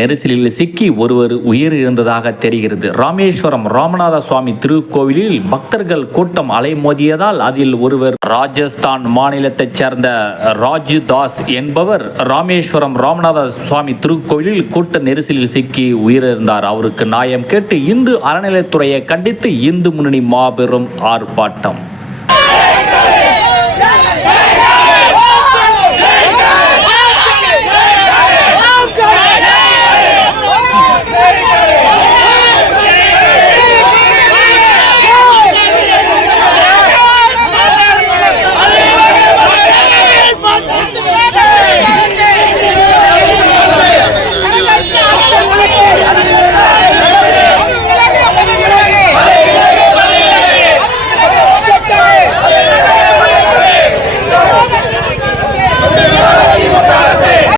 நெரிசலில் சிக்கி ஒருவர் உயிரிழந்ததாக தெரிகிறது. ராமேஸ்வரம் ராமநாத சுவாமி திருக்கோவிலில் பக்தர்கள் கூட்டம் அலைமோதியதால் அதில் ஒருவர் ராஜஸ்தான் மாநிலத்தைச் சேர்ந்த ராஜு தாஸ் என்பவர் ராமேஸ்வரம் ராமநாத சுவாமி திருக்கோவிலில் கூட்ட நெரிசலில் சிக்கி உயிரிழந்தார். அவருக்கு நியாயம் கேட்டு இந்து அறநிலைத்துறையை கண்டித்து இந்து முன்னணி மாபெரும் ஆர்ப்பாட்டம்.